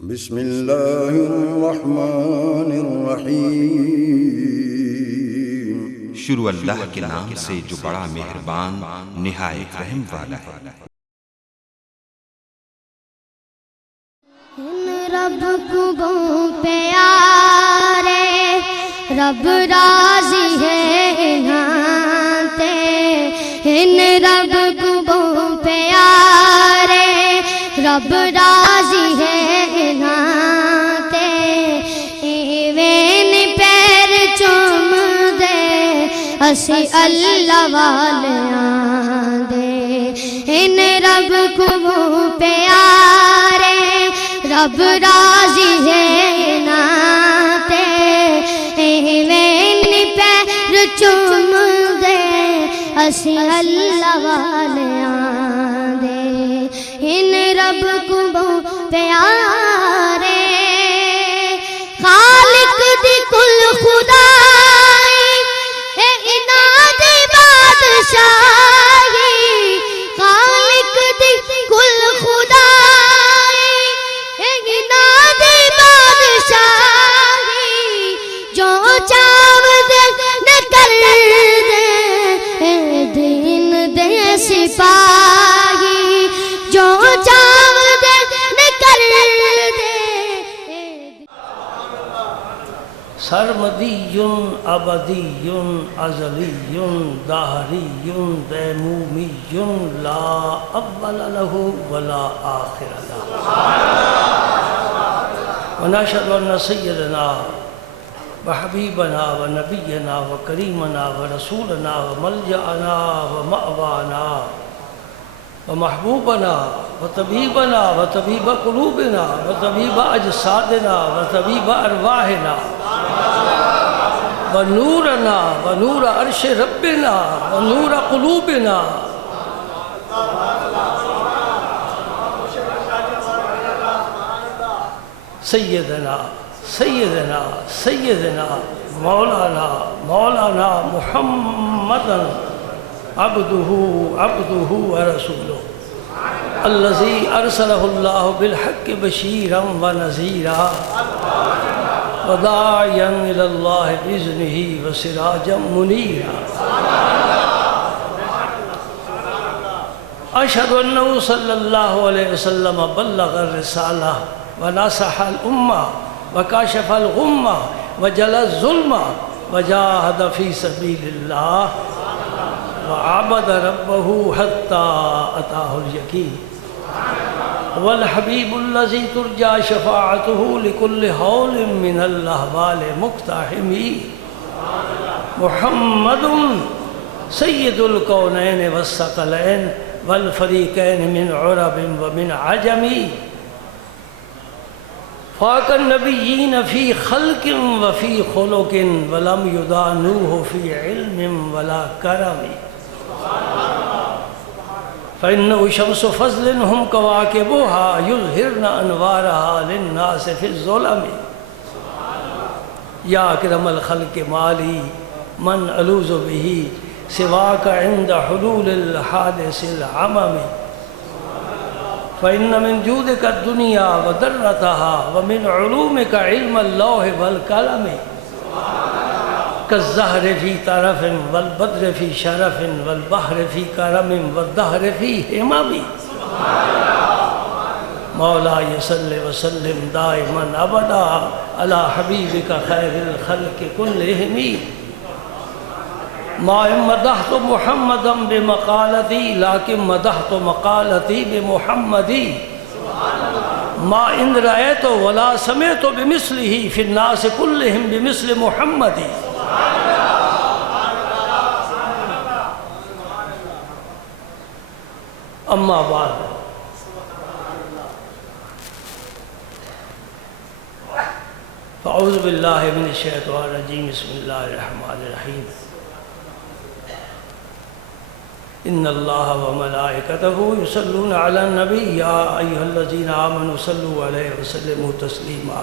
بسم اللہ الرحمن الرحیم۔ شروع اللہ کے نام سے جو بڑا مہربان نہایت رحم والا ہے۔ رب کو پیارے رب راضی ہے ناتے، ان رب کو پیارے رب راضی ہے ناتے، ایویں پیر چوم دے اسی اللہ والیاں دے، ان رب کو پیارے رب راضی ہے ناتے، ایویں پیر چوم دے اسی اللہ والیاں دے، ان رب کو پیارے خالق دی کل خدائی اے اناد بادشاہی، خالق دی کل خدائی اے اناد بادشاہی، جو چاو دے نہ کر دے اے دین دے سپاہی، جو چاو دے نہ کر دے۔ سرمدی ابدی ازلی دہری دیمومی لا اول له ولا آخر له، ونشهد ان سیدنا وحبیبنا ونبینا وکریمنا ورسولنا وملجأنا ومأوانا ومحبوبنا وطبیبنا وطبیب قلوبنا وطبیب اجسادنا وطبیب ارواحنا ونورنا ونور عرش ربنا ونور قلوبنا سیدنا سیدنا سیدنا مولانا محمدا عبدہ ورسولہ الذی ارسلہ اللہ بالحق بشیرا ونذیرا وداعیا الی اللہ بإذنہ وسراجا منیرا، اشہد انہ صلی اللہ علیہ وسلم بلغ الرسالہ ونصح الامہ وکاشف الغمہ وجل الظلم وجاہد فی سبیل اللہ وعبد ربہ حتی اتاہ الیقین، والحبیب الذی ترجى شفاعته لكل حول من الاحوال مقتحمی، محمد سید الکونین والثقلین والفریقین من عرب ومن عجم، فاق النبیین فی خلق وفی خلق ولم یدانوہ فی علم ولا کرم، فإنه شمس فضل هم كواكبها يظهرن أنوارها للناس في الظلم، يا أكرم الخلق مالي من ألوذ به سواك عند حلول الحادث العمم، فإن من جودك الدنيا وذرتها ومن علومك علم اللوح والقلم، كالزهر في طرف والبدر في شرف والبحر في كرم والدهر في همم، مولاي صل وسلم دائما أبدا على حبيبك خير الخلق كلهم، ما إن مدحت محمدا بمقالتي لكن مدحت مقالتي بمحمدي، ما إن رأيت ولا سمعت بمثله في الناس كلهم بمثل محمدي، اما بعد، فاعوذ باللہ من الشیطان الرجیم، بسم اللہ الرحمن الرحیم، ان اللہ وملائکتہ یصلون علی النبی یا ایھا الذین آمنوا صلوا علیہ وسلموا تسلیما،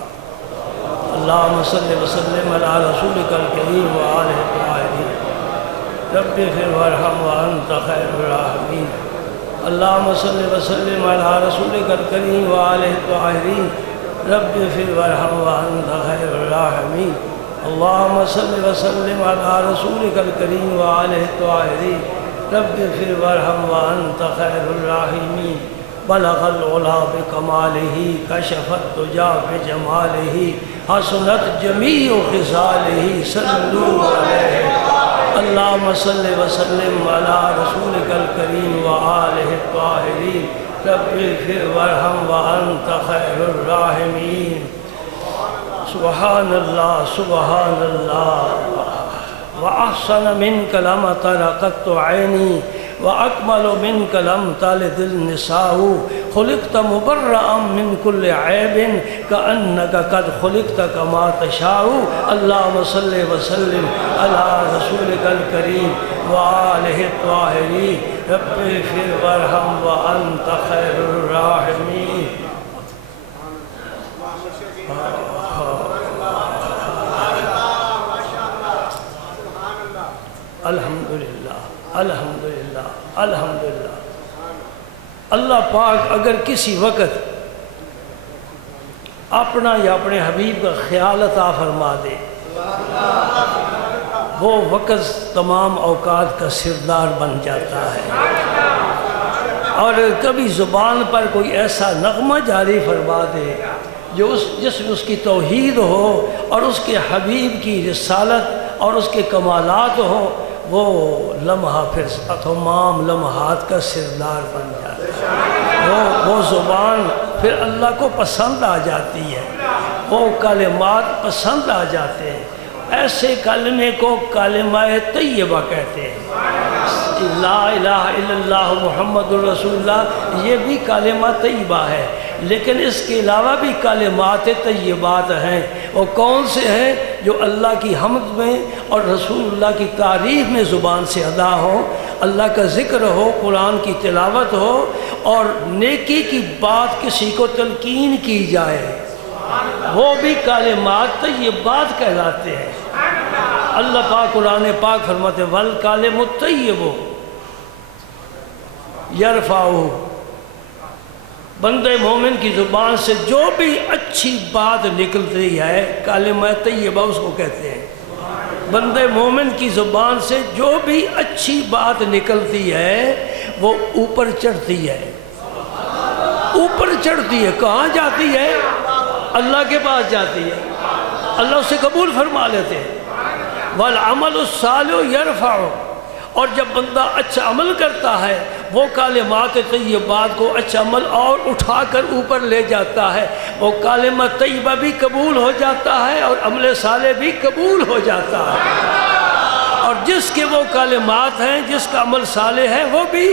اللہم صل وسلم علی رسولک الکریم وآلہ الطاہرین، رب اغفر وارحم وانت خیر الراحمین، اللهم صل وسلم على رسولك الكريم وآله الطاهرين رب اغفر وارحم وأنت خير الراحمين اللهم صل وسلم على رسولك الكريم وآله الطاهرين رب اغفر وارحم وأنت خير الراحمين بلغ العلا بكماله كشف الدجى بجماله حسنت جميع خصاله صلوا عليه اللهم صل وسلم على رسولك الكريم وآله الطاهرين رب اغفر وارحم وأنت خير الراحمين سبحان الله سبحان الله وأحسن منك لم تر قط عيني وأكمل منك لم تلد النساء خلقت مبرأ من كل عيب كأنك قد خلقت كما تشاء اللهم صل وسلم على رسولك الكريم وآله الطاهرين رب اغفر وارحم وأنت خير الراحمين الحمدللہ الحمدللہ الحمدللہ اللہ پاک اگر کسی وقت اپنا یا اپنے حبیب کا خیال عطا فرما دے وہ وقت تمام اوقات کا سردار بن جاتا ہے اور کبھی زبان پر کوئی ایسا نغمہ جاری فرما دے جو جس میں اس کی توحید ہو اور اس کے حبیب کی رسالت اور اس کے کمالات ہو وہ لمحہ پھر تمام لمحات کا سردار بن جاتا ہے وہ زبان پھر اللہ کو پسند آ جاتی ہے وہ کلمات پسند آ جاتے ہیں ایسے کلمے کو کلمہ طیبہ کہتے ہیں لا الہ الا اللہ محمد الرسول اللہ یہ بھی کلمہ طیبہ ہے لیکن اس کے علاوہ بھی کلمات طیبات ہیں وہ کون سے ہیں جو اللہ کی حمد میں اور رسول اللہ کی تعریف میں زبان سے ادا ہو اللہ کا ذکر ہو قرآن کی تلاوت ہو اور نیکی کی بات کسی کو تلقین کی جائے وہ بھی کلمات طیبات کہلاتے ہیں اللہ پاک قرآن پاک فرماتے ہیں وَالْكَلِمُ الطَّيِّبُ يَرْفَعُهُ بندے مومن کی زبان سے جو بھی اچھی بات نکلتی ہے کلمہ طیبہ اس کو کہتے ہیں بندے مومن کی زبان سے جو بھی اچھی بات نکلتی ہے وہ اوپر چڑھتی ہے اوپر چڑھتی ہے کہاں جاتی ہے اللہ کے پاس جاتی ہے اللہ اسے قبول فرما لیتے ہیں وَالْعَمَلُ الصَّالِحُ يَرْفَعُ اور جب بندہ اچھا عمل کرتا ہے وہ کلمات طیبات کو اچھا عمل اور اٹھا کر اوپر لے جاتا ہے وہ کلمہ طیبہ بھی قبول ہو جاتا ہے اور عمل صالح بھی قبول ہو جاتا ہے اور جس کے وہ کلمات ہیں جس کا عمل صالح ہے وہ بھی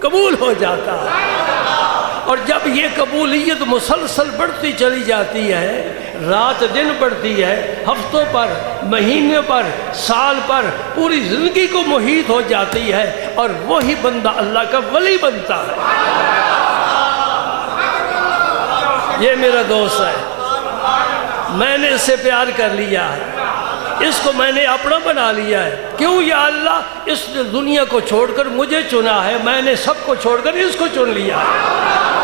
قبول ہو جاتا ہے اور جب یہ قبولیت مسلسل بڑھتی چلی جاتی ہے رات دن بڑھتی ہے ہفتوں پر مہینے پر سال پر پوری زندگی کو محیط ہو جاتی ہے اور وہی بندہ اللہ کا ولی بنتا ہے یہ میرا دوست ہے میں نے اس سے پیار کر لیا ہے اس کو میں نے اپنا بنا لیا ہے کیوں یا اللہ اس نے دنیا کو چھوڑ کر مجھے چنا ہے میں نے سب کو چھوڑ کر اس کو چن لیا ہے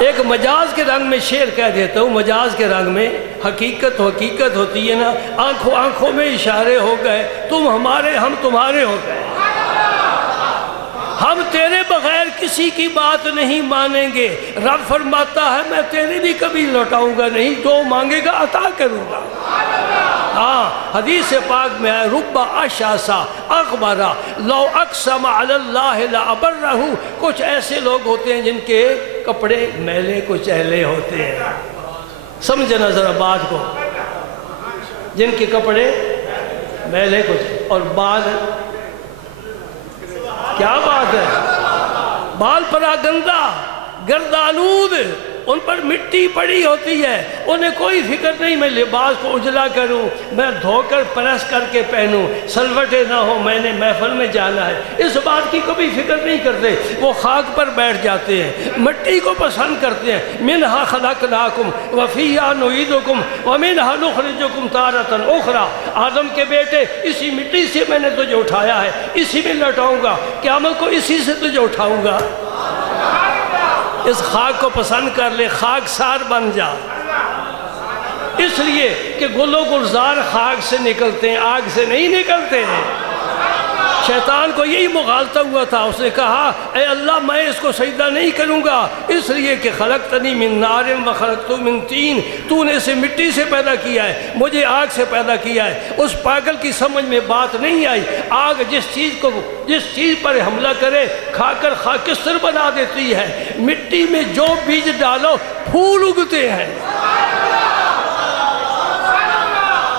ایک مجاز کے رنگ میں شعر کہہ دیتا ہوں مجاز کے رنگ میں حقیقت ہوتی ہے نا آنکھوں میں اشارے ہو گئے تم ہمارے ہم تمہارے ہو گئے ہم تیرے بغیر کسی کی بات نہیں مانیں گے رب فرماتا ہے میں تیرے بھی کبھی لوٹاؤں گا نہیں جو مانگے گا عطا کروں گا ہاں حدیث پاک میں ہے رب اشعث اغبر لو اقسم علی اللہ لابرہ کچھ ایسے لوگ ہوتے ہیں جن کے کپڑے میلے کچیلے ہوتے ہیں سمجھنا ذرا بات کو جن کے کپڑے میلے کچیلے اور بال کیا بات ہے بال پراگندہ گردآلود ان پر مٹی پڑی ہوتی ہے انہیں کوئی فکر نہیں میں لباس کو اجلا کروں میں دھو کر پریس کر کے پہنوں سلوٹے نہ ہو میں نے محفل میں جانا ہے اس بات کی کبھی فکر نہیں کرتے وہ خاک پر بیٹھ جاتے ہیں مٹی کو پسند کرتے ہیں منہا خلقناکم وفیہا نعیدکم ومنہا نخرجکم تارۃ اخری آدم کے بیٹے اسی مٹی سے میں نے تجھے اٹھایا ہے اسی میں لوٹاؤں گا قیامت کو اسی سے تجھے اٹھاؤں گا اس خاک کو پسند کر لے، خاک سار بن جا، اس لیے کہ گل و گلزار خاک سے نکلتے ہیں، آگ سے نہیں نکلتے ہیں۔ شیطان کو یہی مغالطہ ہوا تھا، اس نے کہا اے اللہ میں اس کو سجدہ نہیں کروں گا، اس لیے کہ خلقتنی من نار و خلقتہ من طین، تو نے اسے مٹی سے پیدا کیا ہے، مجھے آگ سے پیدا کیا ہے۔ اس پاگل کی سمجھ میں بات نہیں آئی، آگ جس چیز پر حملہ کرے کھا کر خاکستر بنا دیتی ہے، مٹی میں جو بیج ڈالو پھول اگتے ہیں۔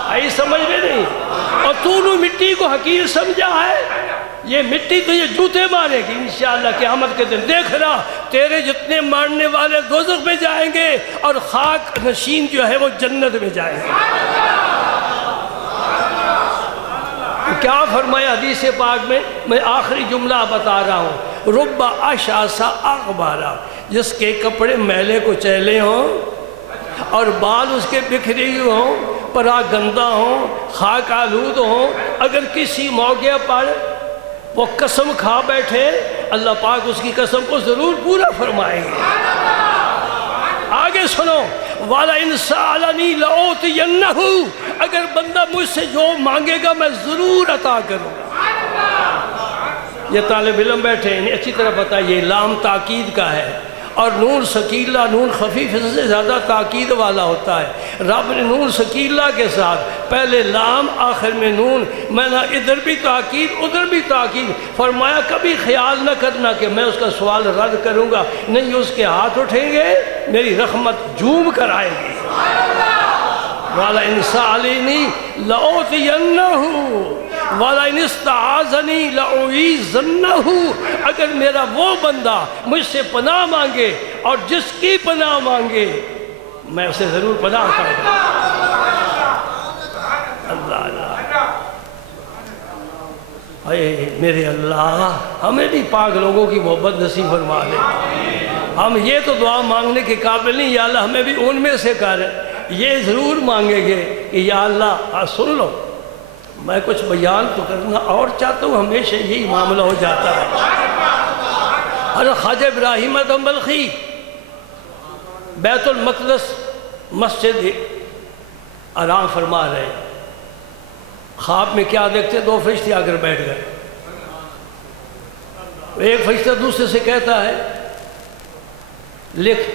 آئی سمجھ میں نہیں؟ اور تو نے مٹی کو حقیر سمجھا ہے، یہ مٹی تو یہ جوتے مارے گی انشاءاللہ قیامت کے دن، دیکھ رہا تیرے جتنے مارنے والے دوزخ میں جائیں گے اور خاک نشین جو ہے وہ جنت میں جائیں گے۔ کیا فرمایا حدیث پاک میں آخری جملہ بتا رہا ہوں، رب اشعث اغبارا، جس کے کپڑے میلے کو چیلے ہوں اور بال اس کے بکھرے ہوئے ہوں، پرا گندہ ہوں، خاک آلود ہوں، اگر کسی موقع پر وہ قسم کھا بیٹھے اللہ پاک اس کی قسم کو ضرور پورا فرمائیں گے۔ آگے سنو، وَلَئِنْ سَأَلَنِي لَأُعْطِيَنَّهُ، اگر بندہ مجھ سے جو مانگے گا میں ضرور عطا کروں گا۔ یہ طالب علم بیٹھے انہیں اچھی طرح بتائیے، لام تاکید کا ہے اور نون سکیلہ نون خفیف سے زیادہ تاکید والا ہوتا ہے۔ رب نے نون سکیلہ کے ساتھ پہلے لام آخر میں نون، میں نے ادھر بھی تاکید ادھر بھی تاکید فرمایا، کبھی خیال نہ کرنا کہ میں اس کا سوال رد کروں گا، نہیں، اس کے ہاتھ اٹھیں گے میری رحمت جھوم کر آئے گی۔ وَلَئِنْ سَأَلَنِي لَأُعْطِيَنَّهُ وَلَئِنِ اسْتَعَاذَنِي لَأُعِيذَنَّهُ، اگر میرا وہ بندہ مجھ سے پناہ مانگے اور جس کی پناہ مانگے میں اسے ضرور پناہ کروں گا۔ اللہ اللہ، اے میرے اللہ، ہمیں بھی پاک لوگوں کی محبت نصیب فرما لے۔ ہم یہ تو دعا مانگنے کے قابل نہیں، یا اللہ ہمیں بھی ان میں سے کر، یہ ضرور مانگیں گے کہ یا اللہ سن لو، میں کچھ بیان تو کرنا اور چاہتا ہوں، ہمیشہ یہی معاملہ ہو جاتا ہے۔ حضرت خواجہ ابراہیم ادم بلخی بیت المقدس مسجد آرام فرما رہے ہیں، خواب میں کیا دیکھتے؟ دو فرشتے آ کر بیٹھ گئے، ایک فرشتہ دوسرے سے کہتا ہے لکھ،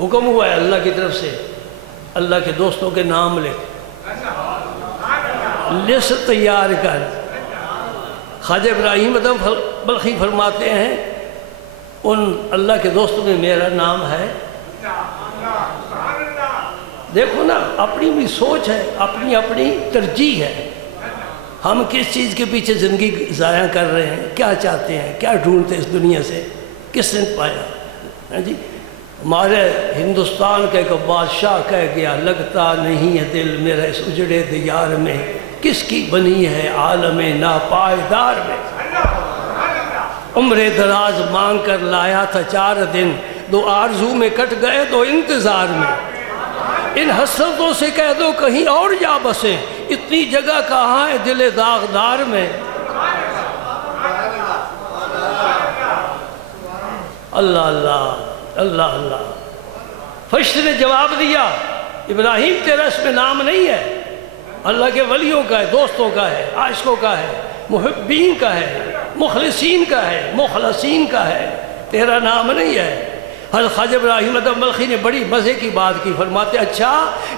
حکم ہوا ہے اللہ کی طرف سے اللہ کے دوستوں کے نام لکھ، لسٹ تیار کر۔ خواجہ ابراہیم ادم بلخی فرماتے ہیں ان اللہ کے دوستوں میں میرا نام ہے۔ دیکھو نا، اپنی بھی سوچ ہے، اپنی ترجیح ہے، ہم کس چیز کے پیچھے زندگی ضائع کر رہے ہیں، کیا چاہتے ہیں، کیا ڈھونڈتے ہیں اس دنیا سے، کس نے پایا؟ جی ہمارے ہندوستان کا ایک بادشاہ کہہ گیا، لگتا نہیں ہے دل میرا اس اجڑے دیار میں، کس کی بنی ہے عالم ناپائیدار میں۔ عمر دراز مانگ کر لایا تھا 4 دن، 2 آرزو میں کٹ گئے 2 انتظار میں، ان حسرتوں سے کہہ دو کہیں اور جا بسیں، اتنی جگہ کہاں ہے دل داغدار میں۔ اللہ اللہ اللہ اللہ۔ فرشتے نے جواب دیا، ابراہیم تیرا اس میں نام نہیں ہے، اللہ کے ولیوں کا ہے، دوستوں کا ہے، عاشقوں کا ہے، محبین کا ہے، مخلصین کا ہے، مخلصین کا ہے، تیرا نام نہیں ہے۔ حضرت خواجہ ابراہیم ادم بلخی نے بڑی مزے کی بات کی، فرماتے اچھا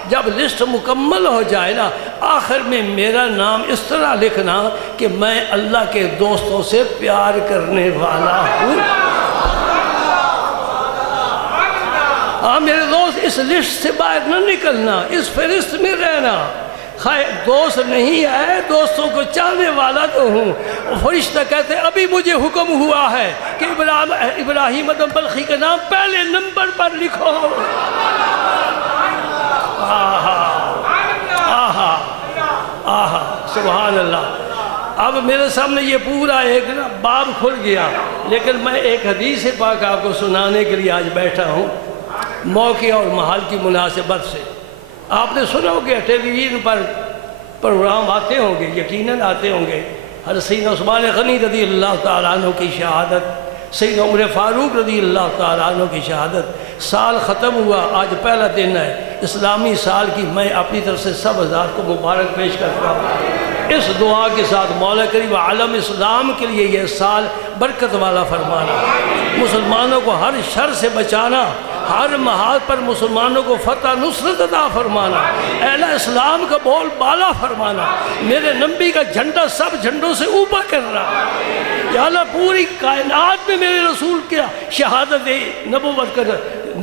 جب لسٹ مکمل ہو جائے نا، آخر میں میرا نام اس طرح لکھنا کہ میں اللہ کے دوستوں سے پیار کرنے والا ہوں۔ ہاں میرے دوست، اس لسٹ سے باہر نہ نکلنا، اس فہرست میں رہنا۔ دوست نہیں ہے، دوستوں کو چاہنے والا تو ہوں۔ فرشتہ کہتے ہیں ابھی مجھے حکم ہوا ہے کہ ابراہیم ادم بلخی کا نام پہلے نمبر پر لکھو۔ آہا آہا آہا سبحان اللہ۔ اب میرے سامنے یہ پورا ایک باب کھل گیا، لیکن میں ایک حدیث پاک آپ کو سنانے کے لیے آج بیٹھا ہوں، موقع اور محل کی مناسبت سے۔ آپ نے سنا ہوگا ٹیلی ویژن پر پروگرام آتے ہوں گے، یقیناً آتے ہوں گے، حضرت سیدنا عثمان غنی رضی اللہ تعالیٰ عنہ کی شہادت سیدنا عمر فاروق رضی اللہ تعالیٰ عنہ کی شہادت، سال ختم ہوا، آج پہلا دن ہے اسلامی سال کی، میں اپنی طرف سے سب حضرات کو مبارک پیش کرتا ہوں۔ اس دعا کے ساتھ مولا کریم عالم اسلام کے لیے یہ سال برکت والا فرمانا، مسلمانوں کو ہر شر سے بچانا، ہر محال پر مسلمانوں کو فتح نصرت عطا فرمانا، اہل اسلام کا بول بالا فرمانا، میرے نبی کا جھنڈا سب جھنڈوں سے اوپر کرنا، یا اللہ پوری کائنات میں میرے رسول کیا شہادت نبوت کا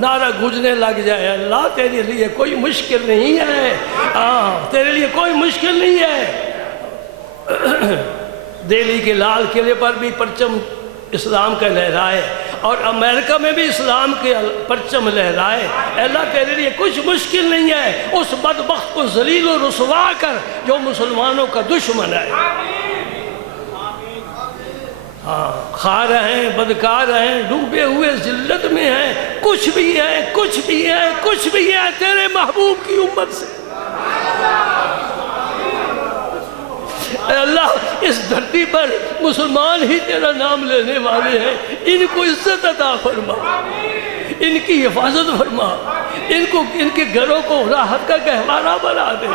نعرہ گونجنے لگ جائے۔ اللہ تیرے لیے کوئی مشکل نہیں ہے، تیرے لیے کوئی مشکل نہیں ہے۔ دہلی کے لال قلعے پر بھی پرچم اسلام کا لہرائے، اور امریکہ میں بھی اسلام کے پرچم لہرائے۔ اللہ تیرے لیے کچھ مشکل نہیں ہے، اس بدبخت کو ذلیل و رسوا کر جو مسلمانوں کا دشمن ہے۔ خار ہیں، بدکار ہیں، ڈوبے ہوئے ذلت میں ہیں، کچھ بھی ہے، کچھ بھی ہے، کچھ بھی ہے تیرے محبوب کی امت سے۔ اے اللہ اس دھرتی پر مسلمان ہی تیرا نام لینے والے ہیں، ان کو عزت عطا فرما، ان کی حفاظت فرما، ان کے گھروں کو راحت کا گہوارہ بنا دے۔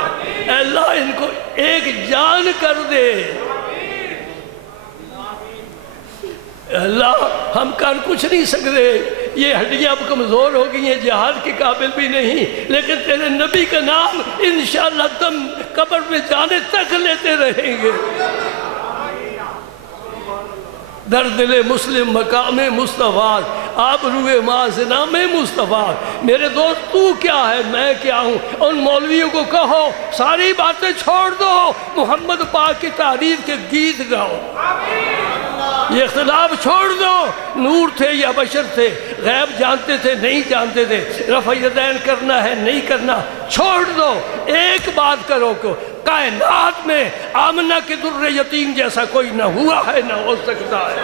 اے اللہ ان کو ایک جان کر دے۔ اے اللہ ہم کر کچھ نہیں سکتے، یہ ہڈیاں اب کمزور ہو گئی ہیں، جہاد کے قابل بھی نہیں، لیکن تیرے نبی کا نام انشاءاللہ تم قبر میں جانے تک لیتے رہیں گے۔ در دل مسلم مقام مصطفیٰ، آبروئے معاذ میں مصطفیٰ۔ میرے دوست تو کیا ہے میں کیا ہوں، ان مولویوں کو کہو ساری باتیں چھوڑ دو، محمد پاک کی تعریف کے گیت گاؤ، یہ اختلاف چھوڑ دو، نور تھے یا بشر تھے، غیب جانتے تھے نہیں جانتے تھے، رفع یدین کرنا ہے نہیں کرنا، چھوڑ دو، ایک بات کرو کہ کائنات میں آمنہ کے در یتیم جیسا کوئی نہ ہوا ہے نہ ہو سکتا ہے۔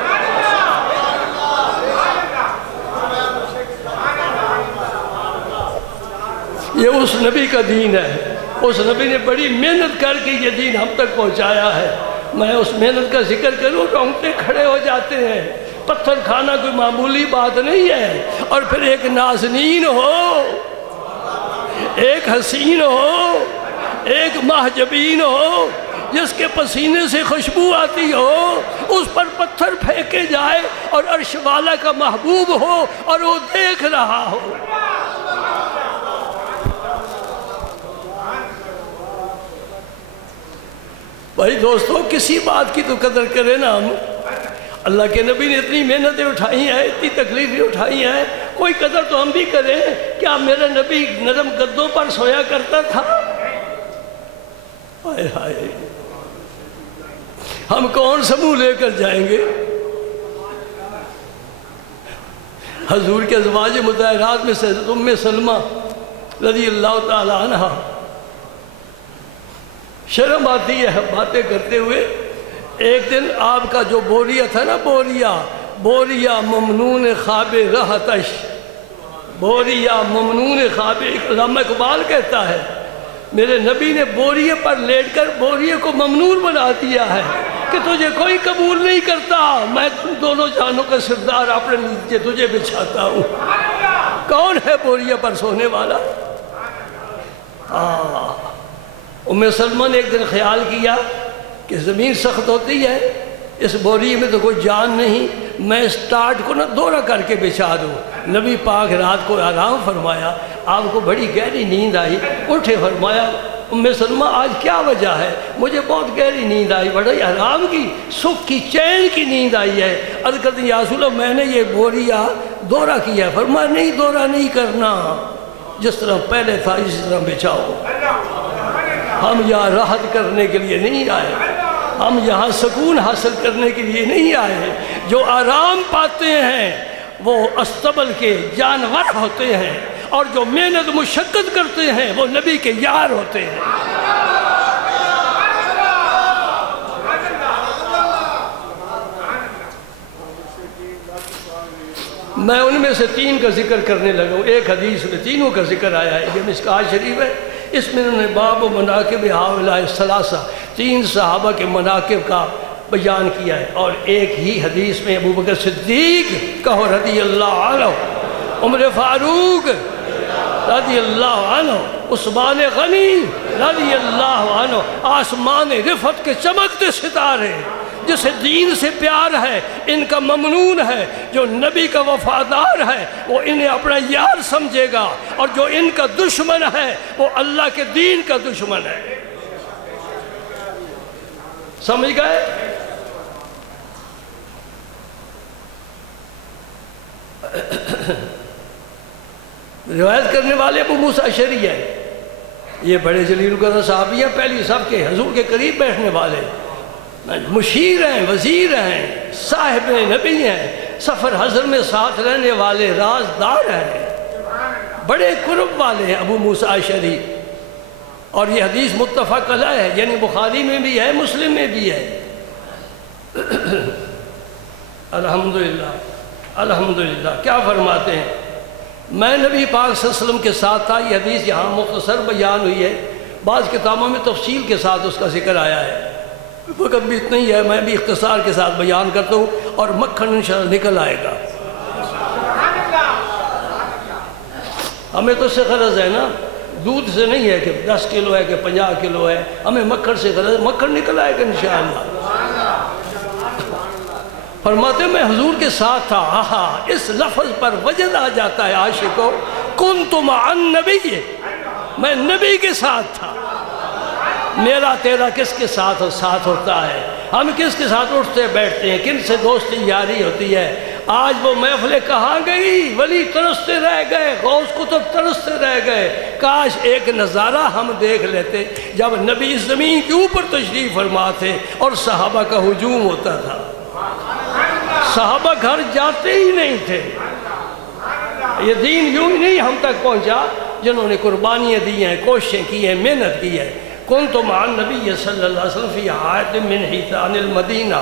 یہ اس نبی کا دین ہے، اس نبی نے بڑی محنت کر کے یہ دین ہم تک پہنچایا ہے۔ میں اس محنت کا ذکر کروں رونگٹے کھڑے ہو جاتے ہیں۔ پتھر کھانا کوئی معمولی بات نہیں ہے، اور پھر ایک نازنین ہو، ایک حسین ہو، ایک محجبین ہو، جس کے پسینے سے خوشبو آتی ہو، اس پر پتھر پھینکے جائے اور عرش والا کا محبوب ہو اور وہ دیکھ رہا ہو۔ بھائی دوستو کسی بات کی تو قدر کرے نا ہم، اللہ کے نبی نے اتنی محنتیں اٹھائی ہیں، اتنی تکلیفیں اٹھائی ہیں، کوئی قدر تو ہم بھی کریں۔ کیا میرا نبی نرم گدوں پر سویا کرتا تھا؟ ہائے ہائے، ہم کون سا منہ لے کر جائیں گے؟ حضور کے ازواج مطہرات میں سے ام سلمہ رضی اللہ تعالی عنہ، شرم آتی ہے باتیں کرتے ہوئے۔ ایک دن آپ کا جو بوریا تھا نا، بوریا ممنون خواب رہتش، بوریا ممنون خواب، علامہ اقبال کہتا ہے میرے نبی نے بوریے پر لیٹ کر بوریے کو ممنون بنا دیا ہے کہ تجھے کوئی قبول نہیں کرتا، میں دونوں جانوں کا سردار اپنے نیچے تجھے بچھاتا ہوں۔ کون ہے بوریے پر سونے والا؟ ام سلمہ نے ایک دن خیال کیا کہ زمین سخت ہوتی ہے، اس بوری میں تو کوئی جان نہیں، میں اس ٹاٹ کو نہ دورہ کر کے بچھا دوں۔ نبی پاک رات کو آرام فرمایا، آپ کو بڑی گہری نیند آئی، اٹھے فرمایا ام سلمہ آج کیا وجہ ہے؟ مجھے بہت گہری نیند آئی، بڑی آرام کی، سکھ کی، چین کی نیند آئی ہے۔ عرض کرتے ہیں یا رسول اللہ میں نے یہ بوریا دورہ کیا۔ فرمایا نہیں دورہ نہیں کرنا، جس طرح پہلے تھا اسی طرح بچھاؤ۔ ہم یہاں راحت کرنے کے لیے نہیں آئے، ہم یہاں سکون حاصل کرنے کے لیے نہیں آئے۔ جو آرام پاتے ہیں وہ استبل کے جانور ہوتے ہیں، اور جو محنت مشقت کرتے ہیں وہ نبی کے یار ہوتے ہیں۔ میں ان میں سے 3 کا ذکر کرنے لگا ہوں۔ ایک حدیث میں تینوں کا ذکر آیا ہے، یہ مشکوٰۃ شریف ہے، اس میں انہوں نے باب و مناقب ہؤلاء الثلاثہ، 3 صحابہ کے مناقب کا بیان کیا ہے، اور ایک ہی حدیث میں ابو بکر صدیق کہو رضی اللہ عنہ، عمر فاروق رضی اللہ عنہ، عثمان غنی رضی اللہ عنہ، آسمان رفعت کے چمکتے ستارے، جسے دین سے پیار ہے ان کا ممنون ہے، جو نبی کا وفادار ہے وہ انہیں اپنا یار سمجھے گا، اور جو ان کا دشمن ہے وہ اللہ کے دین کا دشمن ہے۔ سمجھ گئے؟ روایت کرنے والے ابو موسیٰ اشعری ہیں، یہ بڑے جلیل القدر صحابی ہیں، پہلی سب کے حضور کے قریب بیٹھنے والے، مشیر ہیں، وزیر ہیں، صاحب نبی ہیں، سفر حضر میں ساتھ رہنے والے رازدار ہیں، بڑے قرب والے ہیں ابو موسیٰ اشعری، اور یہ حدیث متفق علیہ ہے، یعنی بخاری میں بھی ہے، مسلم میں بھی ہے۔ الحمدللہ الحمدللہ۔ کیا فرماتے ہیں؟ میں نبی پاک صلی اللہ علیہ وسلم کے ساتھ تھا، یہ حدیث یہاں مختصر بیان ہوئی ہے، بعض کتابوں میں تفصیل کے ساتھ اس کا ذکر آیا ہے، وقت بھی اتنا ہی ہے، میں بھی اختصار کے ساتھ بیان کرتا ہوں، اور مکھن انشاءاللہ نکل آئے گا۔ ہمیں تو اس سے غرض ہے نا، دودھ سے نہیں ہے کہ 10 کلو ہے کہ 50 کلو ہے، ہمیں مکھن سے غرض، مکھن نکل آئے گا انشاءاللہ۔ فرماتے میں حضور کے ساتھ تھا، آہا اس لفظ پر وجد آ جاتا ہے عاشقو، کنت مع النبی، میں نبی کے ساتھ تھا۔ میرا تیرا کس کے ساتھ ہوتا ہے؟ ہم کس کے ساتھ اٹھتے بیٹھتے ہیں؟ کن سے دوستی یاری ہوتی ہے؟ آج وہ محفلیں کہاں گئی؟ ولی ترستے رہ گئے، غوث کتب ترستے رہ گئے۔ کاش ایک نظارہ ہم دیکھ لیتے جب نبی اس زمین کے اوپر تشریف فرما تھے اور صحابہ کا ہجوم ہوتا تھا، صحابہ گھر جاتے ہی نہیں تھے۔ یہ دین یوں ہی نہیں ہم تک پہنچا، جنہوں نے قربانیاں دی ہیں، کوششیں کی ہیں، محنت کی ہے۔ کنت مع النبی صلی اللہ علیہ وسلم فی حائط من حیطان المدینہ،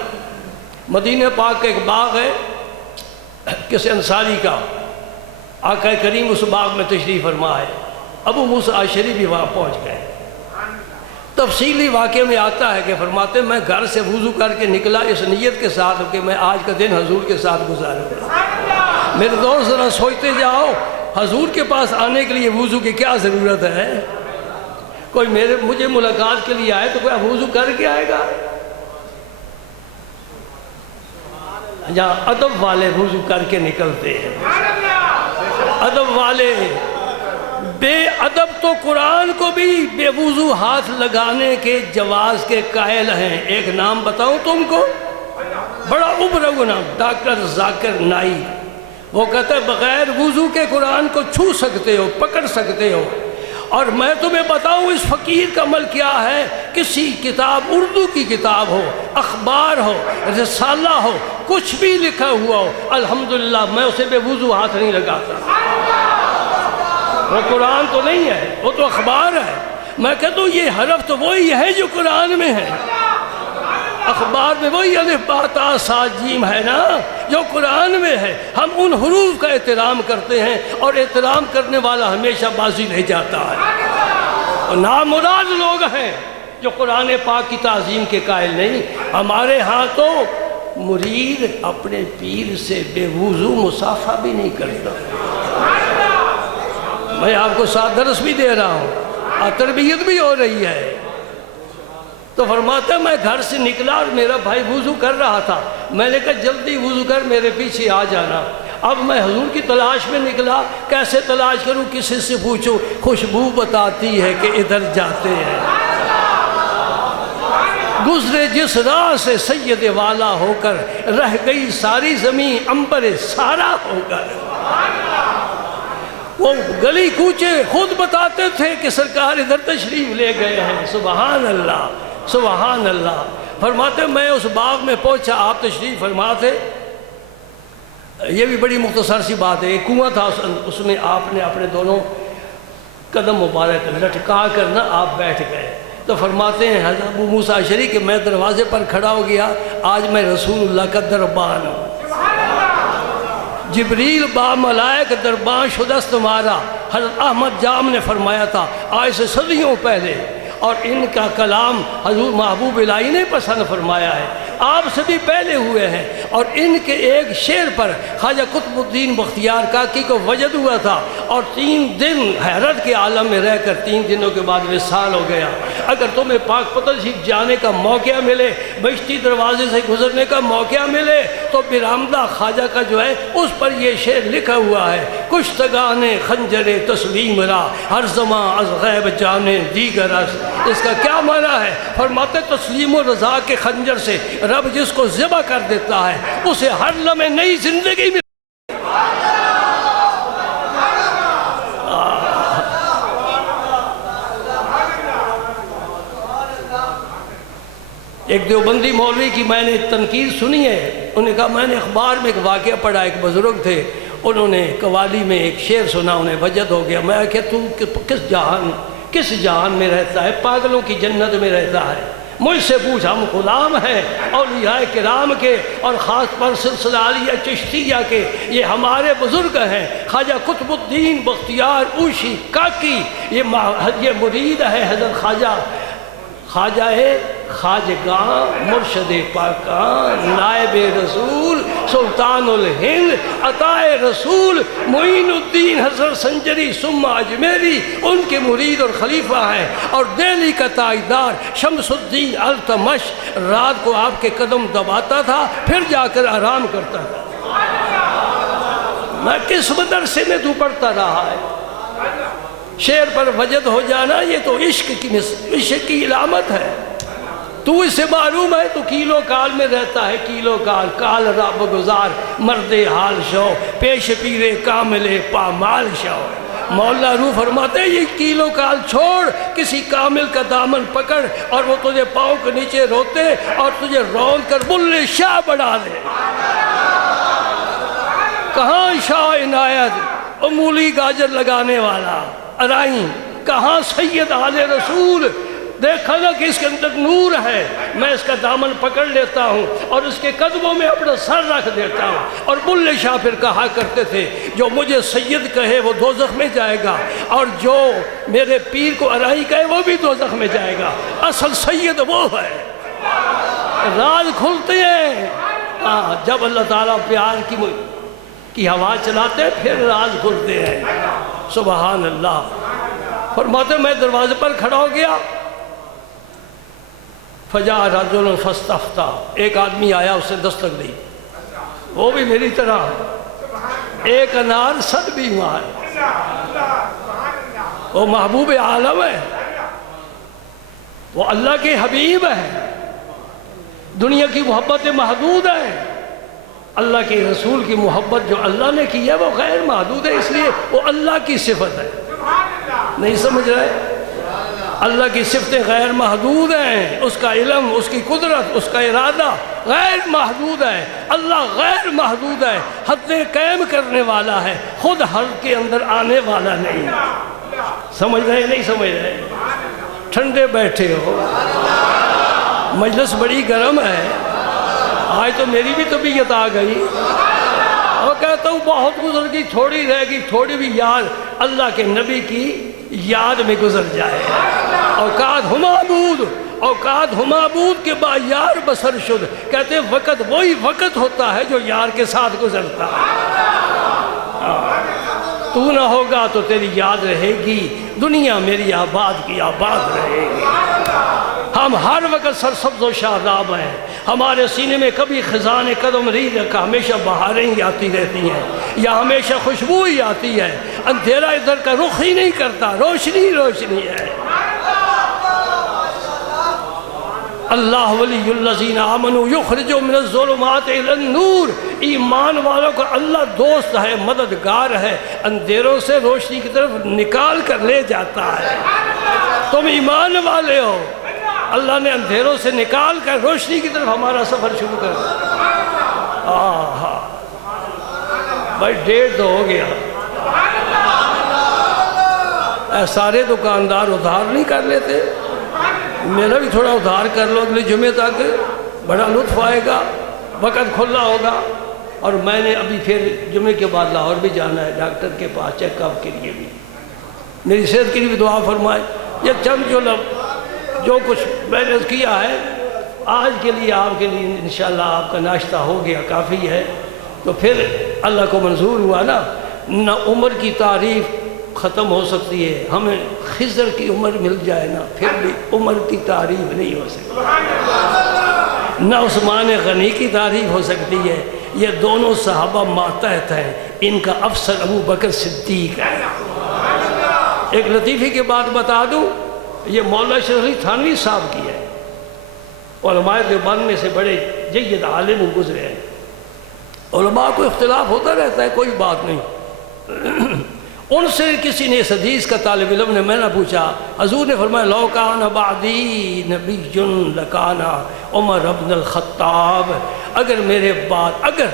مدینہ پاک کا ایک باغ ہے کسی انصاری کا، آقا کریم اس باغ میں تشریف فرما ہے، ابو موسیٰ اشعری بھی وہاں پہنچ گئے۔ تفصیلی واقعے میں آتا ہے کہ فرماتے میں گھر سے وضو کر کے نکلا اس نیت کے ساتھ کہ میں آج کا دن حضور کے ساتھ گزاروں گا۔ میرے دوست ذرا سوچتے جاؤ، حضور کے پاس آنے کے لیے وضو کی کیا ضرورت ہے؟ کوئی مجھے ملاقات کے لیے آئے تو کوئی وضو کر کے آئے گا؟ جہاں ادب والے وضو کر کے نکلتے ہیں، ادب والے، بے ادب تو قرآن کو بھی بے وضو ہاتھ لگانے کے جواز کے قائل ہیں۔ ایک نام بتاؤں تم کو، بڑا ابرو نام، ڈاکٹر ذاکر نائک، وہ کہتا ہے بغیر وضو کے قرآن کو چھو سکتے ہو، پکڑ سکتے ہو، اور میں تمہیں بتاؤں اس فقیر کا عمل کیا ہے، کسی کتاب، اردو کی کتاب ہو، اخبار ہو، رسالہ ہو، کچھ بھی لکھا ہوا ہو، الحمدللہ میں اسے بے وضو ہاتھ نہیں لگاتا۔ وہ قرآن تو نہیں ہے، وہ تو اخبار ہے۔ میں کہتا ہوں یہ حرف تو وہی ہے جو قرآن میں ہے، اخبار میں وہی الف با تا سا جیم ہے نا جو قرآن میں ہے۔ ہم ان حروف کا احترام کرتے ہیں، اور احترام کرنے والا ہمیشہ بازی رہ جاتا ہے، اور نامراد لوگ ہیں جو قرآن پاک کی تعظیم کے قائل نہیں۔ ہمارے ہاں تو مرید اپنے پیر سے بے وضو مصافحہ بھی نہیں کرتا۔ میں آپ کو ساتھ درس بھی دے رہا ہوں اور تربیت بھی ہو رہی ہے۔ تو فرماتا ہے میں گھر سے نکلا اور میرا بھائی وضو کر رہا تھا، میں نے کہا جلدی وضو کر میرے پیچھے آ جانا۔ اب میں حضور کی تلاش میں نکلا، کیسے تلاش کروں، کسی سے پوچھوں، خوشبو بتاتی ہے کہ ادھر جاتے ہیں۔ گزرے جس راہ سے سید والا ہو کر، رہ گئی ساری زمین عنبر سارا ہو کر۔ وہ گلی کوچے خود بتاتے تھے کہ سرکار ادھر تشریف لے گئے ہیں۔ سبحان اللہ سبحان اللہ۔ فرماتے میں اس باغ میں پہنچا، آپ تشریف فرما تھے۔ یہ بھی بڑی مختصر سی بات ہے، ایک کنواں تھا، اس میں آپ نے اپنے دونوں قدم مبارک لٹکا کر نا آپ بیٹھ گئے۔ تو فرماتے ہیں حضرت ابو موسیٰ اشعری کہ میں دروازے پر کھڑا ہو گیا، آج میں رسول اللہ کا دربان ہوں۔ جبریل با ملائک دربان شدست تمہارا، حضرت احمد جام نے فرمایا تھا آج سے صدیوں پہلے، اور ان کا کلام حضور محبوب الہی نے پسند فرمایا ہے۔ آپ سے بھی پہلے ہوئے ہیں۔ اور ان کے ایک شعر پر خواجہ قطب الدین بختیار کاکی کو وجد ہوا تھا، اور 3 دن حیرت کے عالم میں رہ کر 3 دنوں کے بعد وصال ہو گیا۔ اگر تمہیں پاک پتن شریف جانے کا موقع ملے، بہشتی دروازے سے گزرنے کا موقع ملے، تو برآمدہ خواجہ کا جو ہے اس پر یہ شعر لکھا ہوا ہے: کشتگان خنجر تسلیم را ہر زمان از غیب جانے دیگر است۔ اس کا کیا معنی ہے؟ فرماتے تسلیم و رضا کے خنجر سے رب جس کو ذبح کر دیتا ہے اسے ہر لمحے نئی زندگی میں ایک دیوبندی مولوی کی میں نے تنقید سنی ہے۔ انہوں نے کہا میں نے اخبار میں ایک واقعہ پڑھا، ایک بزرگ تھے، انہوں نے قوالی میں ایک شعر سنا، انہیں وجد ہو گیا۔ میں کہ تو کس جہان میں رہتا ہے؟ پاگلوں کی جنت میں رہتا ہے۔ مجھ سے پوچھ، ہم غلام ہیں اولیاء کرام کے، اور خاص پر سلسلہ عالیہ چشتیہ کے۔ یہ ہمارے بزرگ ہیں، خواجہ قطب الدین بختیار اوشی کاکی، یہ مرید ہے حضرت خواجہ خواجگاں مرشد پاکان نائب رسول سلطان الہند عطائے رسول معین الدین حضرت سنجری ثم اجمیری ان کے مرید اور خلیفہ ہیں۔ اور دہلی کا تاجدار شمس الدین التمش رات کو آپ کے قدم دباتا تھا، پھر جا کر آرام کرتا تھا۔ میں کس مدرسے میں تو پڑھتا رہا ہے؟ شعر پر وجد ہو جانا یہ تو عشق کی علامت ہے۔ تو اس سے معلوم ہے تو کیلو کال میں رہتا ہے، کیلو کال رب گزار مرد حال شو پیش پیرے کامل پامال شو۔ مولانا روح فرماتے ہیں یہ کیلو کال چھوڑ، کسی کامل کا دامن پکڑ، اور وہ تجھے پاؤں کے نیچے روتے اور تجھے رون کر بلے شاہ بڑھا دے۔ کہاں شاہ عنایت امولی گاجر لگانے والا ارائیں، کہاں سید آل رسول؟ دیکھا نا کہ اس کے اندر نور ہے، میں اس کا دامن پکڑ لیتا ہوں اور اس کے قدموں میں اپنا سر رکھ دیتا ہوں۔ اور بلے شاہ پھر کہا کرتے تھے جو مجھے سید کہے وہ دوزخ میں جائے گا، اور جو میرے پیر کو ارائی کہے وہ بھی دوزخ میں جائے گا۔ اصل سید وہ ہے۔ راز کھلتے ہیں جب اللہ تعالیٰ پیار کی ہوا چلاتے ہیں، پھر راز کھلتے ہیں۔ سبحان اللہ۔ فرماتے میں دروازے پر کھڑا ہو گیا، فجاء رجل فاستفتى، ایک آدمی آیا، اس نے دستک دی، وہ بھی میری طرح ایک انار صد بیمار، وہ محبوب عالم ہے، وہ اللہ کے حبیب ہے، دنیا کی محبت محدود ہے، اللہ کے رسول کی محبت جو اللہ نے کی ہے وہ غیر محدود ہے، اس لیے وہ اللہ کی صفت ہے۔ نہیں سمجھ رہے؟ اللہ کی صفتیں غیر محدود ہیں، اس کا علم، اس کی قدرت، اس کا ارادہ غیر محدود ہے۔ اللہ غیر محدود ہے، حدیں قائم کرنے والا ہے، خود حد کے اندر آنے والا نہیں۔ سمجھ رہے نہیں سمجھ رہے؟ ٹھنڈے بیٹھے ہو، مجلس بڑی گرم ہے، آج تو میری بھی طبیعت آ گئی، اور کہتا ہوں بہت گزر گئی، تھوڑی رہ گئی، تھوڑی بھی یاد اللہ کے نبی کی یاد میں گزر جائے۔ اوقات ہمابود کے بعد یار بسر شد، کہتے ہیں وقت وہی وقت ہوتا ہے جو یار کے ساتھ گزرتا ہے۔ تو نہ ہوگا تو تیری یاد رہے گی، دنیا میری آباد کی آباد رہے گی۔ ہم ہر وقت سرسبز و شاداب ہیں، ہمارے سینے میں کبھی خزان قدم نہیں رکھا، ہمیشہ بہاریں ہی آتی رہتی ہیں، یا ہمیشہ خوشبو ہی آتی ہے، اندھیرا ادھر کا رخ ہی نہیں کرتا، روشنی روشنی ہے۔ اللہ ولی الذین آمنوا یخرجوا من الظلمات الی النور، ایمان والوں کا اللہ دوست ہے، مددگار ہے، اندھیروں سے روشنی کی طرف نکال کر لے جاتا ہے۔ تم ایمان والے ہو، اللہ نے اندھیروں سے نکال کر روشنی کی طرف ہمارا سفر شروع کر دیا۔ بھائی 1:30 تو ہو گیا، سارے دکاندار ادھار نہیں کر لیتے؟ میرا بھی تھوڑا ادھار کر لو، اگلے جمعے تک بڑا لطف آئے گا، وقت کھلا ہوگا۔ اور میں نے ابھی پھر جمعے کے بعد لاہور بھی جانا ہے ڈاکٹر کے پاس چیک اپ کے لیے بھی، میری صحت کے لیے بھی دعا فرمائے۔ یہ چند جو کچھ میں نے کیا ہے آج کے لیے آپ کے لیے انشاءاللہ آپ کا ناشتہ ہو گیا، کافی ہے۔ تو پھر اللہ کو منظور ہوا نا، نہ عمر کی تعریف ختم ہو سکتی ہے، ہمیں خضر کی عمر مل جائے نا پھر بھی عمر کی تعریف نہیں ہو سکتی، نہ عثمان غنی کی تعریف ہو سکتی ہے۔ یہ دونوں صحابہ ماتحت ہیں، ان کا افسر ابو بکر صدیق ہے۔ ایک لطیفے کی بات بتا دوں، یہ مولانا شریف علی تھانوی صاحب کی ہے، علماء دیوبند میں سے بڑے جید عالم گزرے ہیں۔ علماء کو اختلاف ہوتا رہتا ہے، کوئی بات نہیں۔ ان سے کسی نے اس حدیث کا طالب علم نے میں نے پوچھا، حضور نے فرمایا لو کان بعدی نبی لکان عمر ابن الخطاب، اگر میرے بعد اگر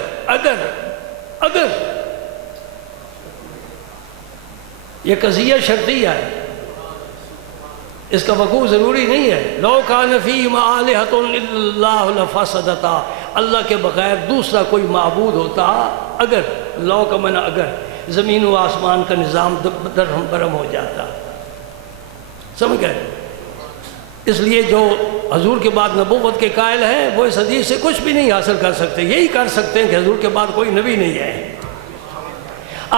یہ قضیہ شرطیہ ہے، اس کا وقوع ضروری نہیں ہے۔ لو کان فیہم آلہۃ الا اللہ لفسدتا، اللہ کے بغیر دوسرا کوئی معبود ہوتا، اگر لو کا معنی اگر، زمین و آسمان کا نظام درہم برہم ہو جاتا۔ سمجھ گئے؟ اس لیے جو حضور کے بعد نبوت کے قائل ہیں وہ اس حدیث سے کچھ بھی نہیں حاصل کر سکتے، یہی کر سکتے ہیں کہ حضور کے بعد کوئی نبی نہیں ہے۔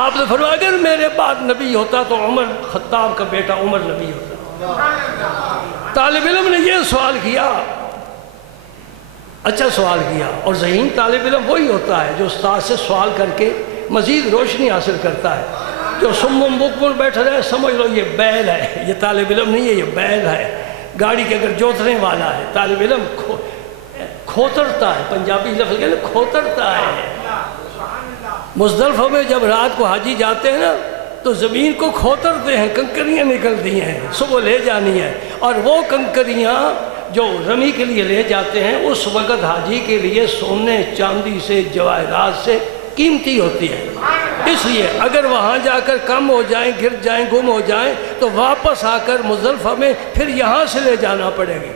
آپ نے فرمایا اگر میرے بعد نبی ہوتا تو عمر خطاب کا بیٹا عمر نبی ہوتا۔ طالب علم نے یہ سوال کیا، اچھا سوال کیا، اور ذہین طالب علم وہی ہوتا ہے جو استاد سے سوال کر کے مزید روشنی حاصل کرتا ہے۔ جو سمم بکمن بیٹھا رہے سمجھ لو یہ بیل ہے، یہ طالب علم نہیں ہے، یہ بیل ہے، گاڑی کے اگر جوتنے والا ہے۔ طالب علم کھوترتا ہے، پنجابی لفظ کہتے ہیں کھوترتا ہے۔ مزدلفہ میں جب رات کو حاجی جاتے ہیں نا تو زمین کو کھوترتے ہیں، کنکریاں نکلتی ہیں، صبح لے جانی ہے، اور وہ کنکریاں جو رمی کے لیے لے جاتے ہیں اس وقت حاجی کے لیے سونے چاندی سے جواہرات سے قیمتی ہوتی ہے۔ اس لیے اگر وہاں جا کر کم ہو جائیں، گر جائیں، گم ہو جائیں تو واپس آ کر مزدلفہ میں پھر یہاں سے لے جانا پڑے گی۔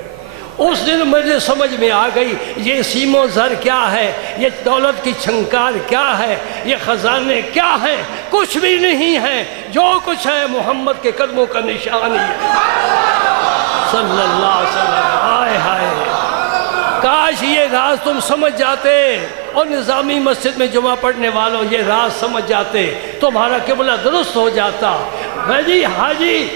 اس دن مجھے سمجھ میں آ گئی یہ سیم و زر کیا ہے، یہ دولت کی چھنکار کیا ہے، یہ خزانے کیا ہیں، کچھ بھی نہیں ہے، جو کچھ ہے محمد کے قدموں کا نشان ہے صلی اللہ علیہ وسلم۔ ہائے ہائے، کاش یہ راز تم سمجھ جاتے، اور نظامی مسجد میں جمعہ پڑھنے والوں یہ راز سمجھ جاتے، تمہارا قبلہ درست ہو جاتا۔ میں جی حاجی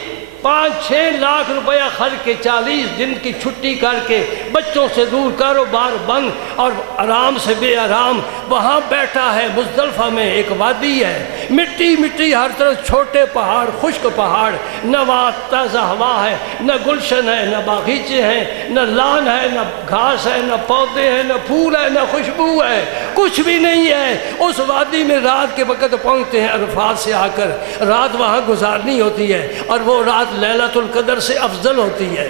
5-6 لاکھ روپیہ خرچ کے 40 دن کی چھٹی کر کے بچوں سے دور کاروبار بند اور آرام سے بے آرام وہاں بیٹھا ہے مزدلفہ میں، ایک وادی ہے، مٹی مٹی ہر طرف، چھوٹے پہاڑ، خشک پہاڑ، نہ وہاں تازہ ہوا ہے، نہ گلشن ہے، نہ باغیچے ہیں، نہ لان ہے، نہ گھاس ہے، نہ پودے ہیں، نہ پھول ہے، نہ خوشبو ہے، کچھ بھی نہیں ہے۔ اس وادی میں رات کے وقت پہنچتے ہیں عرفات سے آ کر، رات وہاں گزارنی ہوتی ہے، اور وہ رات لیلۃ القدر سے افضل ہوتی ہے۔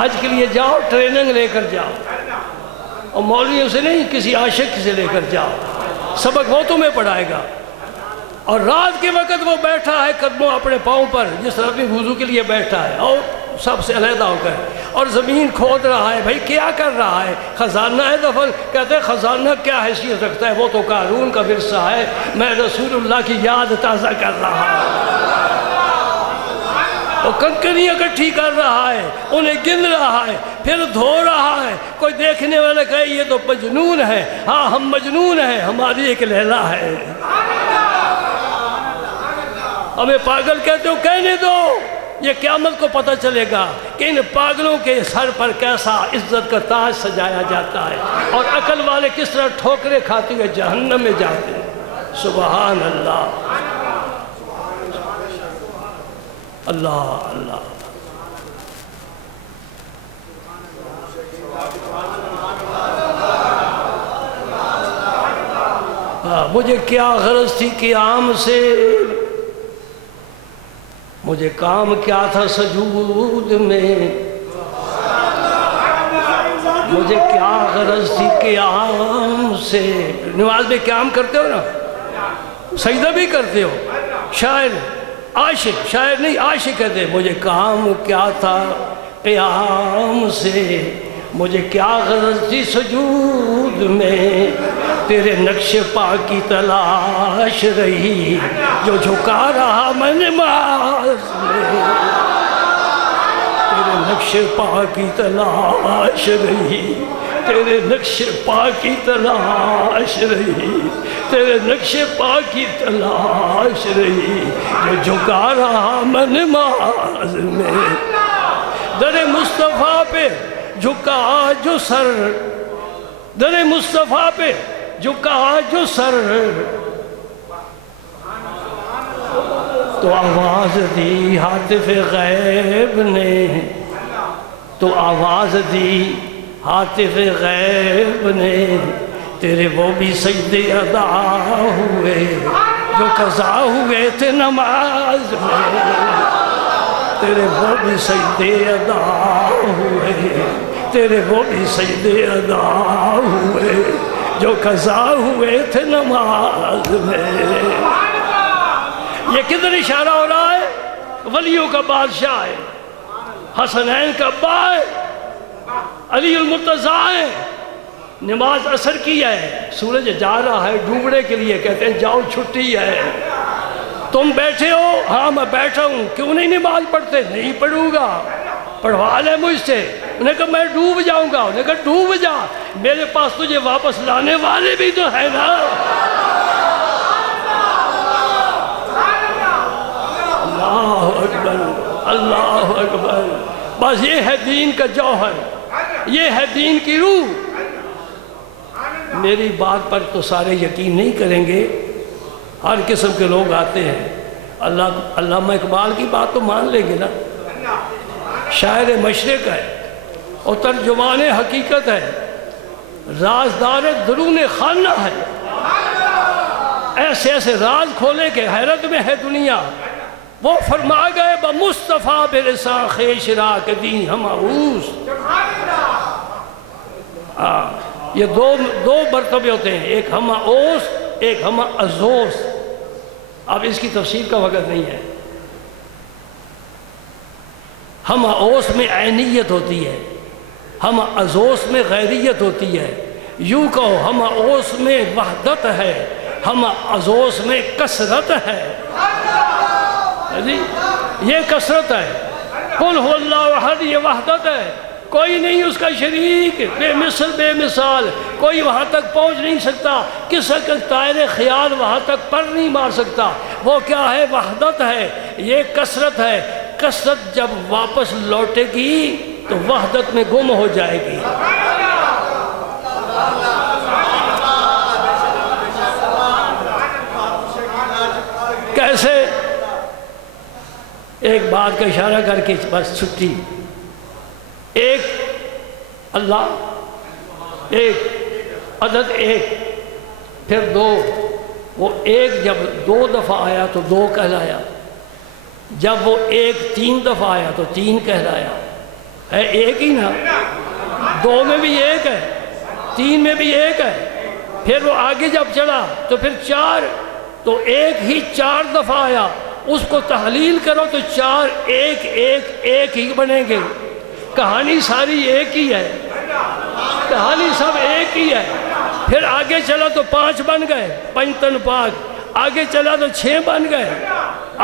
آج کے لیے جاؤ، ٹریننگ لے کر جاؤ، اور مولویوں سے نہیں کسی عاشق سے لے کر جاؤ، سبق وہ تمہیں پڑھائے گا۔ اور رات کے وقت وہ بیٹھا ہے قدموں اپنے پاؤں پر، جس طرح بھی وضو کے لیے بیٹھا ہے، اور سب سے علیحدہ ہو کر، اور زمین کھود رہا ہے۔ بھائی کیا کر رہا ہے؟ خزانہ ہے دفن۔ کہتے ہیں خزانہ کیا حیثیت رکھتا ہے، وہ تو قارون کا ورثہ ہے، میں رسول اللہ کی یاد تازہ کر رہا ہوں۔ وہ کنکریاں اکٹھی کر رہا ہے، انہیں گن رہا ہے، پھر دھو رہا ہے۔ کوئی دیکھنے والا کہے یہ تو مجنون ہے، ہاں ہم مجنون ہیں، ہماری ایک لیلا ہے۔ ہمیں پاگل کہتے ہو، کہنے دو، یہ قیامت کو پتہ چلے گا کہ ان پاگلوں کے سر پر کیسا عزت کا تاج سجایا جاتا ہے، اور عقل والے کس طرح ٹھوکریں کھاتے ہوئے جہنم میں جاتے ہیں۔ سبحان اللہ، اللہ اللہ۔ مجھے کیا غرض تھی قیام سے، مجھے کام کیا تھا سجود میں، مجھے کیا غرض تھی قیام سے۔ نماز میں قیام کرتے ہو نا، سجدہ بھی کرتے ہو۔ شاعر عاشق، شاعر نہیں عاشق کہتے مجھے کام کیا تھا قیام سے، مجھے کیا غرض تھی سجود میں، تیرے نقش پا کی تلاش رہی جو جھکا رہا میں نماز میں، تیرے نقش پا کی تلاش رہی، تیرے نقش پا کی تلاش رہی، تیرے نقش پا کی تلاش رہی، جو جھکا رہا من نماز میں، در مصطفیٰ پہ جھکا جو سر، در مصطفیٰ پہ جھکا جو سر، تو آواز دی ہاتف غیب نے، تو آواز دی ہاتف غیب نے، تیرے وہ بھی سجدے ادا ہوئے جو قضا ہوئے تھے نماز میں، تیرے وہ بھی سجدے ادا ہوئے، تیرے وہ بھی سجدے ادا ہوئے جو قضا ہوئے تھے نماز میں۔ یہ کدھر اشارہ ہو رہا ہے؟ ولیوں کا بادشاہ ہے، حسنین کا ابا ہے، علی المرتضیٰ ہے، نماز عصر کی ہے، سورج جا رہا ہے ڈوبنے کے لیے، کہتے ہیں جاؤ چھٹی ہے، تم بیٹھے ہو، ہاں میں بیٹھا ہوں، کیوں نہیں نماز پڑھتے؟ نہیں پڑھوں گا، پڑھوا لے مجھ سے۔ انہیں کہا میں ڈوب جاؤں گا، انہیں کہا ڈوب جا، میرے پاس تجھے واپس لانے والے بھی تو ہے نا۔ اللہ اکبر، اللہ اکبر، بس یہ ہے دین کا جوہر، یہ ہے دین کی روح۔ میری بات پر تو سارے یقین نہیں کریں گے، ہر قسم کے لوگ آتے ہیں۔ علامہ اقبال کی بات تو مان لیں گے نا، شاعر مشرق ہے اور ترجمان حقیقت ہے، رازدار درون خانہ ہے، ایسے ایسے راز کھولے کہ حیرت میں ہے دنیا۔ وہ فرما گئے بمصطفیٰ برساں خیش را کدی ہم عروس۔ یہ دو مرتبے ہوتے ہیں، ایک ہم اوس، ایک ہم ازوس۔ اب اس کی تفسیر کا وقت نہیں ہے۔ ہم اوس میں عینیت ہوتی ہے، ہم ازوس میں غیریت ہوتی ہے۔ یوں کہو ہم اوس میں وحدت ہے، ہم ازوس میں کثرت ہے۔ جی یہ کثرت ہے، قل هو اللہ احد، یہ وحدت ہے، کوئی نہیں اس کا شریک، بے مثل بے مثال، کوئی وہاں تک پہنچ نہیں سکتا، کسی کا طائر خیال وہاں تک پر نہیں مار سکتا۔ وہ کیا ہے؟ وحدت ہے، یہ کثرت ہے۔ کثرت جب واپس لوٹے گی تو وحدت میں گم ہو جائے گی۔ کیسے؟ ایک بات کا اشارہ کر کے بس چھٹی۔ ایک اللہ، ایک عدد، ایک پھر دو۔ وہ ایک جب دو دفعہ آیا تو دو کہلایا، جب وہ ایک تین دفعہ آیا تو تین کہلایا۔ ہے ایک ہی نا، دو میں بھی ایک ہے، تین میں بھی ایک ہے۔ پھر وہ آگے جب چڑھا تو پھر چار، تو ایک ہی چار دفعہ آیا، اس کو تحلیل کرو تو چار ایک ایک ایک ہی بنیں گے۔ کہانی ساری ایک ہی ہے، کہانی سب ایک ہی ہے۔ پھر آگے چلا تو پانچ بن گئے، پنجتن پاک۔ آگے چلا تو چھ بن گئے،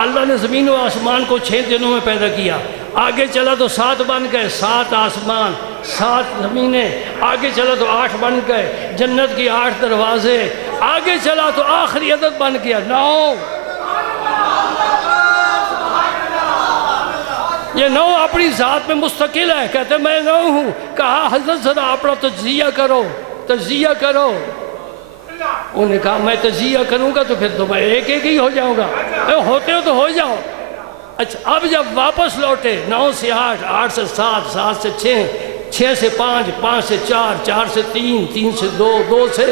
اللہ نے زمین و آسمان کو 6 دنوں میں پیدا کیا۔ آگے چلا تو 7 بن گئے، 7 آسمان 7 زمینیں۔ آگے چلا تو 8 بن گئے، جنت کی 8 دروازے۔ آگے چلا تو آخری عدد بن گیا 9۔ یہ 9 اپنی ذات میں مستقل ہے، کہتے میں 9 ہوں۔ کہا حضرت ذرا اپنا تجزیہ کرو، تجزیہ کرو۔ انہوں نے کہا میں تجزیہ کروں گا تو پھر تو میں ایک ایک ہی ہو جاؤں گا۔ ہوتے ہو تو ہو جاؤ۔ اچھا اب جب واپس لوٹے 9 سے 8، 8 سے 7، 7 سے 6، 6 سے 5، 5 سے 4، 4 سے 3، 3 سے 2، 2 سے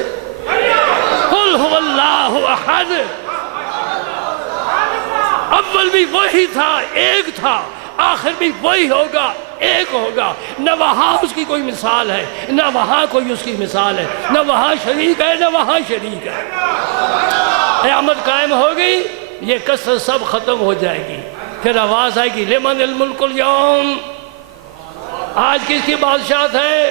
قل هو اللہ احد۔ اول بھی وہی تھا، ایک تھا، آخر بھی وہی ہوگا، ایک ہوگا۔ نہ وہاں اس کی کوئی مثال ہے، نہ وہاں کوئی اس کی مثال ہے، نہ وہاں شریک ہے نہ وہاں شریک ہے۔ قیامت قائم ہو گئی، یہ کثرت سب ختم ہو جائے گی۔ پھر آواز آئے گی لمن الملک اليوم، آج کس کی بادشاہت ہے؟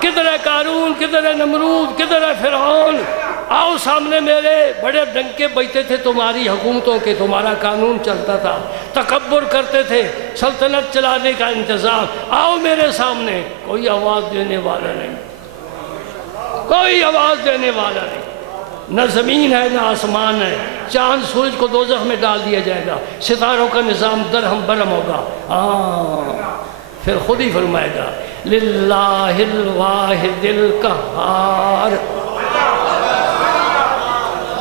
کدھر ہے قارون، کدھر ہے نمرود، کدھر ہے فرعون؟ آؤ سامنے میرے، بڑے ڈنکے بجتے تھے تمہاری حکومتوں کے، تمہارا قانون چلتا تھا، تکبر کرتے تھے، سلطنت چلانے کا انتظام، آؤ میرے سامنے۔ کوئی آواز دینے والا نہیں، کوئی آواز دینے والا نہیں، نہ زمین ہے نہ آسمان ہے، چاند سورج کو دوزخ میں ڈال دیا جائے گا، ستاروں کا نظام درہم برہم ہوگا۔ پھر خود ہی فرمائے گا للہ الواحد القہار۔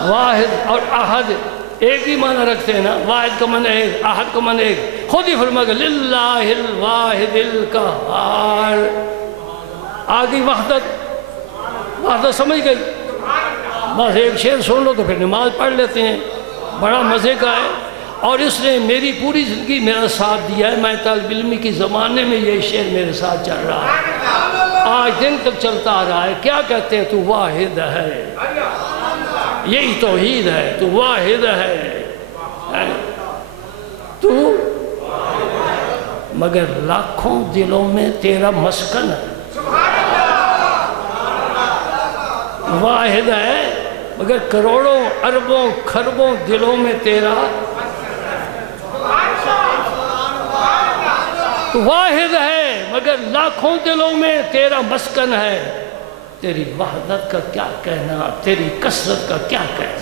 واحد اور احد ایک ہی معنی رکھتے ہیں نا، واحد کا معنی ایک، احد کا معنی ایک، خود ہی فرمائے گا للہ الواحد القہار۔ آگئی وحدت سمجھ گئی؟ بس ایک شعر سن لو تو پھر نماز پڑھ لیتے ہیں، بڑا مزے کا ہے، اور اس نے میری پوری زندگی میرا ساتھ دیا ہے۔ میں طالب علمی کی زمانے میں یہ شعر میرے ساتھ چل رہا ہے، آج دن تک چلتا آ رہا ہے۔ کیا کہتے ہیں؟ تو واحد ہے، یہی توحید ہے، تو واحد ہے، تو مگر لاکھوں دلوں میں تیرا مسکن ہے۔ واحد ہے مگر کروڑوں اربوں کھربوں دلوں میں تیرا، واحد ہے مگر لاکھوں دلوں میں تیرا مسکن ہے۔ تیری وحدت کا کیا کہنا، تیری کثرت کا کیا کہنا۔